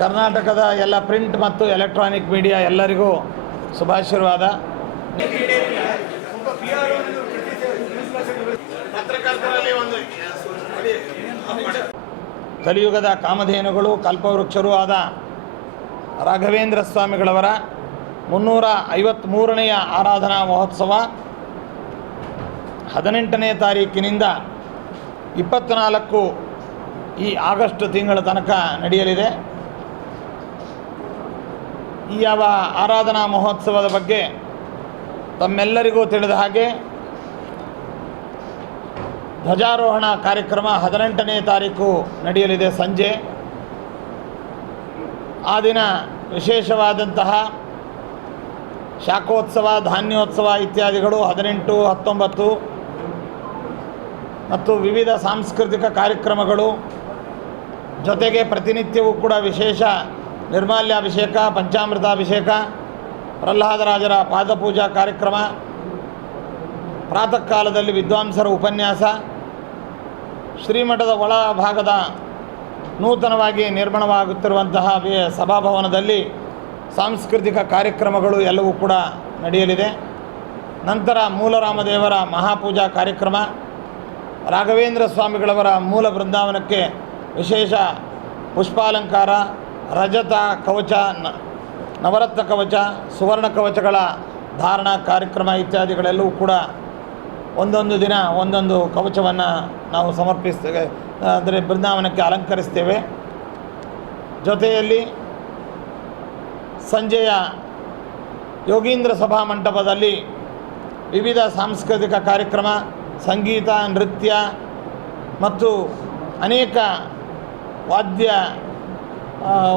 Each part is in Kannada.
ಕರ್ನಾಟಕದ ಎಲ್ಲ ಪ್ರಿಂಟ್ ಮತ್ತು ಎಲೆಕ್ಟ್ರಾನಿಕ್ ಮೀಡಿಯಾ ಎಲ್ಲರಿಗೂ ಶುಭಾಶೀರ್ವಾದ. ಕಲಿಯುಗದ ಕಾಮಧೇನುಗಳು ಕಲ್ಪವೃಕ್ಷರೂ ಆದ ರಾಘವೇಂದ್ರ ಸ್ವಾಮಿಗಳವರ 353ನೆಯ ಆರಾಧನಾ ಮಹೋತ್ಸವ 18ನೇ ತಾರೀಕಿನಿಂದ 24 ಈ ಆಗಸ್ಟ್ ತಿಂಗಳ ತನಕ ನಡೆಯಲಿದೆ. ಈ ಯಾವ ಆರಾಧನಾ ಮಹೋತ್ಸವದ ಬಗ್ಗೆ ತಮ್ಮೆಲ್ಲರಿಗೂ ತಿಳಿದ ಹಾಗೆ ಧ್ವಜಾರೋಹಣ ಕಾರ್ಯಕ್ರಮ 18ನೇ ತಾರೀಕು ನಡೆಯಲಿದೆ ಸಂಜೆ. ಆ ದಿನ ವಿಶೇಷವಾದಂತಹ ಶಾಖೋತ್ಸವ, ಧಾನ್ಯೋತ್ಸವ ಇತ್ಯಾದಿಗಳು 18, 19 ಮತ್ತು ವಿವಿಧ ಸಾಂಸ್ಕೃತಿಕ ಕಾರ್ಯಕ್ರಮಗಳು, ಜೊತೆಗೆ ಪ್ರತಿನಿತ್ಯವೂ ಕೂಡ ವಿಶೇಷ ನಿರ್ಮಾಲ್ಯಾಭಿಷೇಕ, ಪಂಚಾಮೃತಾಭಿಷೇಕ, ಪ್ರಹ್ಲಾದರಾಜರ ಪಾದಪೂಜಾ ಕಾರ್ಯಕ್ರಮ, ಪ್ರಾತಃ ಕಾಲದಲ್ಲಿ ವಿದ್ವಾಂಸರ ಉಪನ್ಯಾಸ, ಶ್ರೀಮಠದ ಒಳ ಭಾಗದ ನೂತನವಾಗಿ ನಿರ್ಮಾಣವಾಗುತ್ತಿರುವಂತಹ ಸಭಾಭವನದಲ್ಲಿ ಸಾಂಸ್ಕೃತಿಕ ಕಾರ್ಯಕ್ರಮಗಳು ಎಲ್ಲವೂ ಕೂಡ ನಡೆಯಲಿದೆ. ನಂತರ ಮೂಲರಾಮದೇವರ ಮಹಾಪೂಜಾ ಕಾರ್ಯಕ್ರಮ, ರಾಘವೇಂದ್ರ ಸ್ವಾಮಿಗಳವರ ಮೂಲ ಬೃಂದಾವನಕ್ಕೆ ವಿಶೇಷ ಪುಷ್ಪಾಲಂಕಾರ, ರಜತ ಕವಚ, ನವರತ್ನ ಕವಚ, ಸುವರ್ಣ ಕವಚಗಳ ಧಾರಣ ಕಾರ್ಯಕ್ರಮ ಇತ್ಯಾದಿಗಳೆಲ್ಲವೂ ಕೂಡ ಒಂದೊಂದು ದಿನ ಒಂದೊಂದು ಕವಚವನ್ನು ನಾವು ಸಮರ್ಪಿಸ್ತೇವೆ, ಅಂದರೆ ಬೃಂದಾವನಕ್ಕೆ ಅಲಂಕರಿಸ್ತೇವೆ. ಜೊತೆಯಲ್ಲಿ ಸಂಜೆಯ ಯೋಗೀಂದ್ರ ಸಭಾ ಮಂಟಪದಲ್ಲಿ ವಿವಿಧ ಸಾಂಸ್ಕೃತಿಕ ಕಾರ್ಯಕ್ರಮ, ಸಂಗೀತ, ನೃತ್ಯ ಮತ್ತು ಅನೇಕ ವಾದ್ಯ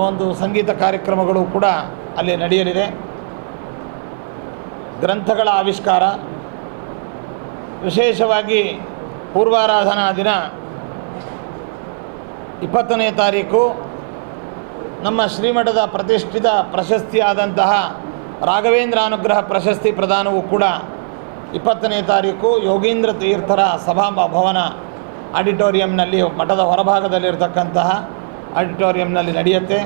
ಒಂದು ಸಂಗೀತ ಕಾರ್ಯಕ್ರಮಗಳು ಕೂಡ ಅಲ್ಲಿ ನಡೆಯಲಿದೆ. ಗ್ರಂಥಗಳ ಆವಿಷ್ಕಾರ, ವಿಶೇಷವಾಗಿ ಪೂರ್ವಾರಾಧನಾ ದಿನ 20ನೇ ತಾರೀಕು ನಮ್ಮ ಶ್ರೀಮಠದ ಪ್ರತಿಷ್ಠಿತ ಪ್ರಶಸ್ತಿಯಾದಂತಹ ರಾಘವೇಂದ್ರ ಅನುಗ್ರಹ ಪ್ರಶಸ್ತಿ ಪ್ರದಾನವೂ ಕೂಡ 20ನೇ ತಾರೀಕು ಯೋಗೀಂದ್ರ ತೀರ್ಥರ ಸಭಾಭವನ ಆಡಿಟೋರಿಯಂನಲ್ಲಿ, ಮಠದ ಹೊರಭಾಗದಲ್ಲಿರ್ತಕ್ಕಂತಹ ಆಡಿಟೋರಿಯಂನಲ್ಲಿ ನಡೆಯುತ್ತೆ.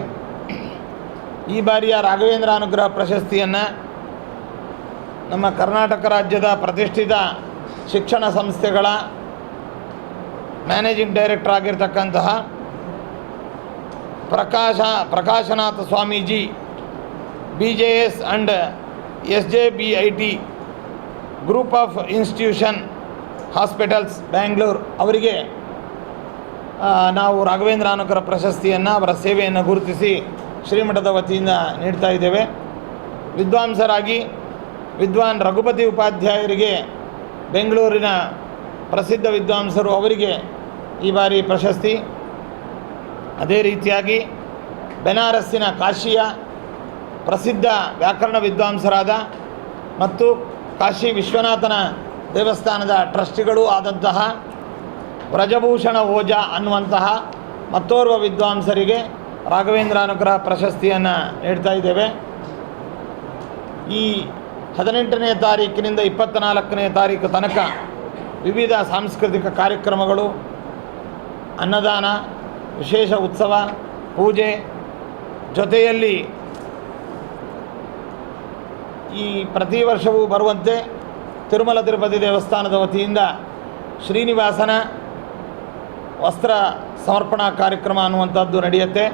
ಈ ಬಾರಿಯ ರಾಘವೇಂದ್ರ ಅನುಗ್ರಹ ಪ್ರಶಸ್ತಿಯನ್ನು ನಮ್ಮ ಕರ್ನಾಟಕ ರಾಜ್ಯದ ಪ್ರತಿಷ್ಠಿತ ಶಿಕ್ಷಣ ಸಂಸ್ಥೆಗಳ ಮ್ಯಾನೇಜಿಂಗ್ ಡೈರೆಕ್ಟರ್ ಆಗಿರ್ತಕ್ಕಂತಹ Prakashnath Swamiji, BJS and SJBIT group of institution hospitals Bangalore ಅವರಿಗೆ ನಾವು ರಾಘವೇಂದ್ರ ಅನುಗ್ರಹ ಪ್ರಶಸ್ತಿಯನ್ನು, ಅವರ ಸೇವೆಯನ್ನು ಗುರುತಿಸಿ ಶ್ರೀಮಠದ ವತಿಯಿಂದ ನೀಡ್ತಾ ಇದ್ದೇವೆ. ವಿದ್ವಾಂಸರಾಗಿ ವಿದ್ವಾನ್ ರಘುಪತಿ ಉಪಾಧ್ಯಾಯರಿಗೆ, ಬೆಂಗಳೂರಿನ ಪ್ರಸಿದ್ಧ ವಿದ್ವಾಂಸರು, ಅವರಿಗೆ ಈ ಬಾರಿ ಪ್ರಶಸ್ತಿ. ಅದೇ ರೀತಿಯಾಗಿ ಬೆನಾರಸ್ಸಿನ ಕಾಶಿಯ ಪ್ರಸಿದ್ಧ ವ್ಯಾಕರಣ ವಿದ್ವಾಂಸರಾದ ಮತ್ತು ಕಾಶಿ ವಿಶ್ವನಾಥನ ದೇವಸ್ಥಾನದ ಟ್ರಸ್ಟಿಗಳೂ ಆದಂತಹ ಬ್ರಜಭೂಷಣ ಓಜಾ ಅನ್ನುವಂತಹ ಮತ್ತೋರ್ವ ವಿದ್ವಾಂಸರಿಗೆ ರಾಘವೇಂದ್ರ ಅನುಗ್ರಹ ಪ್ರಶಸ್ತಿಯನ್ನು ನೀಡ್ತಾ ಇದ್ದೇವೆ. ಈ 18ನೇ ತಾರೀಕಿನಿಂದ 24ನೇ ತಾರೀಕು ತನಕ ವಿವಿಧ ಸಾಂಸ್ಕೃತಿಕ ಕಾರ್ಯಕ್ರಮಗಳು, ಅನ್ನದಾನ, ವಿಶೇಷ ಉತ್ಸವ, ಪೂಜೆ, ಜೊತೆಯಲ್ಲಿ ಈ ಪ್ರತಿ ವರ್ಷವೂ ಬರುವಂತೆ ತಿರುಮಲ ತಿರುಪತಿ ದೇವಸ್ಥಾನದ ವತಿಯಿಂದ ಶ್ರೀನಿವಾಸನ ವಸ್ತ್ರ ಸಮರ್ಪಣಾ ಕಾರ್ಯಕ್ರಮ ಅನ್ನುವಂಥದ್ದು ನಡೆಯುತ್ತೆ.